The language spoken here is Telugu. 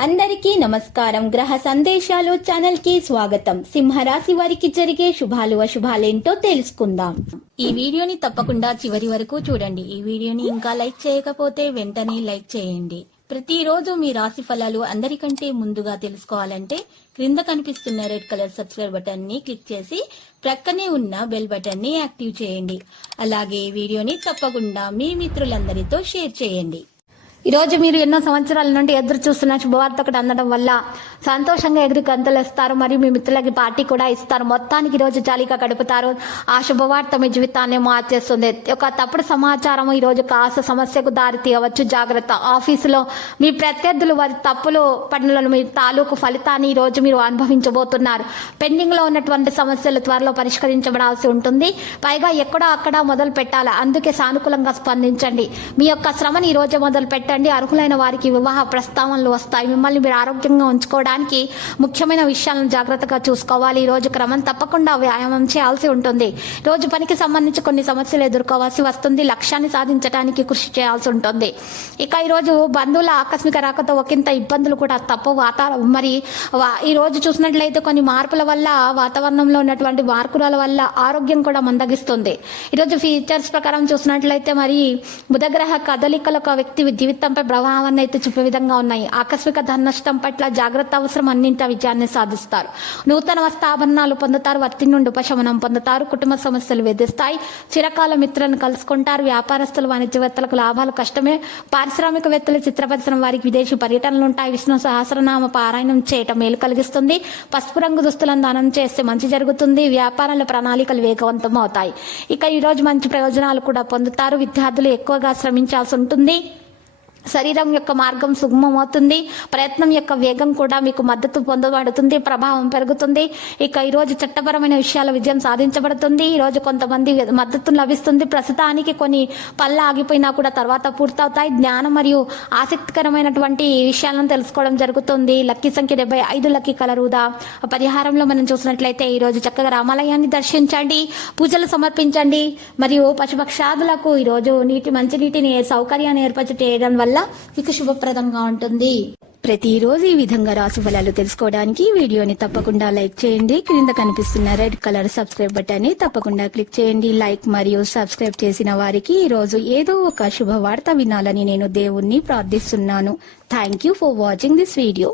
అందరికీ నమస్కారం. గ్రహ సందేశాలు ఛానల్ కి స్వాగతం. సింహరాశి వారికి జరిగే శుభాలు అశుభాలేంటో తెలుసుకుందాం. ఈ వీడియోని తప్పకుండా చివరి వరకు చూడండి. ఈ వీడియోని ఇంకా లైక్ చేయకపోతే వెంటనే లైక్ చేయండి. ప్రతిరోజు మీ రాశి ఫలాలు అందరికంటే ముందుగా తెలుసుకోవాలంటే క్రింద కనిపిస్తున్న రెడ్ కలర్ సబ్స్క్రైబ్ బటన్ ని క్లిక్ చేసి ప్రక్కనే ఉన్న బెల్ బటన్ ని యాక్టివ్ చేయండి. అలాగే వీడియోని తప్పకుండా మీ మిత్రులందరితో షేర్ చేయండి. ఈ రోజు మీరు ఎన్నో సంవత్సరాల నుండి ఎదురు చూస్తున్న శుభవార్త ఒకటి అందడం వల్ల సంతోషంగా ఎగిరి గంతులేస్తారు. మరియు మీ మిత్రులకి పార్టీ కూడా ఇస్తారు. మొత్తానికి ఈ రోజు జాలీగా గడుపుతారు. ఆ శుభవార్త మీ జీవితాన్ని మార్చేస్తుంది. ఒక తప్పుడు సమాచారం ఈ రోజు కాస్త సమస్యకు దారి తీయవచ్చు. జాగ్రత్త. ఆఫీసులో మీ ప్రత్యర్థులు వారి తప్పులు పనులను మీ తాలూకు ఫలితాన్ని ఈ రోజు మీరు అనుభవించబోతున్నారు. పెండింగ్ లో ఉన్నటువంటి సమస్యలు త్వరలో పరిష్కరించబడాల్సి ఉంటుంది. పైగా ఎక్కడో అక్కడ మొదలు పెట్టాలి. అందుకే సానుకూలంగా స్పందించండి. మీ యొక్క శ్రమని ఈ రోజు మొదలు పెట్టండి. అర్హులైన వారికి వివాహ ప్రస్తావనలు వస్తాయి. మిమ్మల్ని మీరు ఆరోగ్యంగా ఉంచుకోవడానికి ముఖ్యమైన విషయాలను జాగ్రత్తగా చూసుకోవాలి. ఈ రోజు క్రమం తప్పకుండా వ్యాయామం చేయాల్సి ఉంటుంది. రోజు పనికి సంబంధించి కొన్ని సమస్యలు ఎదుర్కోవాల్సి వస్తుంది. లక్ష్యాన్ని సాధించడానికి కృషి చేయాల్సి ఉంటుంది. ఇక ఈ రోజు బంధువుల ఆకస్మిక రాకతో ఒకంత ఇబ్బందులు కూడా తప్పవు. మరి ఈ రోజు చూసినట్లయితే కొన్ని మార్పుల వల్ల వాతావరణంలో ఉన్నటువంటి మార్పుల వల్ల ఆరోగ్యం కూడా మందగిస్తుంది. ఈరోజు ఫీచర్స్ ప్రకారం చూసినట్లయితే మరి బుధగ్రహ కదలికలు ఒక వ్యక్తి జీవితంపై ప్రభావాన్ని అయితే చూపే విధంగా ఉన్నాయి. ఆకస్మిక ధన నష్టం పట్ల జాగ్రత్త అవసరం. అన్నింట విజయాన్ని సాధిస్తారు. నూతన వస్త్రాభరణాలు పొందుతారు. ఒత్తిడి నుండి ఉపశమనం పొందుతారు. కుటుంబ సమస్యలు వేధిస్తాయి. చిరకాల మిత్రులను కలుసుకుంటారు. వ్యాపారస్తులు వాణిజ్యవేత్తలకు లాభాలు కష్టమే. పారిశ్రామికవేత్తలు చిత్ర పరిశ్రమ వారికి విదేశీ పర్యటనలు ఉంటాయి. విష్ణు సహస్రనామ పారాయణం చేయటం మేలు కలిగిస్తుంది. పసుపు రంగు దుస్తులను దానం చేస్తే మంచి జరుగుతుంది. వ్యాపారాల ప్రణాళికలు వేగవంతం అవుతాయి. ఇక ఈ రోజు మంచి ప్రయోజనాలు కూడా పొందుతారు. విద్యార్థులు ఎక్కువగా శ్రమించాల్సి ఉంటుంది. శరీరం యొక్క మార్గం సుగమమవుతుంది. ప్రయత్నం యొక్క వేగం కూడా మీకు మద్దతు పొందబడుతుంది. ప్రభావం పెరుగుతుంది. ఇక ఈరోజు చట్టపరమైన విషయాల విజయం సాధించబడుతుంది. ఈరోజు కొంతమంది మద్దతు లభిస్తుంది. ప్రస్తుతానికి కొన్ని పనులు ఆగిపోయినా కూడా తర్వాత పూర్తవుతాయి. జ్ఞానం మరియు ఆసక్తికరమైనటువంటి విషయాలను తెలుసుకోవడం జరుగుతుంది. లక్కీ సంఖ్య 75. లక్కీ కలర్ ఊదా. పరిహారంలో మనం చూసినట్లయితే ఈరోజు చక్కగా రామాలయాన్ని దర్శించండి. పూజలు సమర్పించండి. మరియు పశుపక్షాదులకు ఈరోజు మంచినీటిని సౌకర్యాన్ని ఏర్పాటు చేయడం వల్ల మీకు శుభప్రదంగా ఉంటుంది. ప్రతిరోజు ఈ విధంగా రాశి ఫలాలు తెలుసుకోవడానికి వీడియోని తప్పకుండా లైక్ చేయండి. క్రింద కనిపిస్తున్న రెడ్ కలర్ సబ్స్క్రైబ్ బటన్ ని తప్పకుండా క్లిక్ చేయండి. లైక్ మరియు సబ్స్క్రైబ్ చేసిన వారికి ఈ రోజు ఏదో ఒక శుభవార్త వినాలని నేను దేవుణ్ణి ప్రార్థిస్తున్నాను. Thank you for watching this video.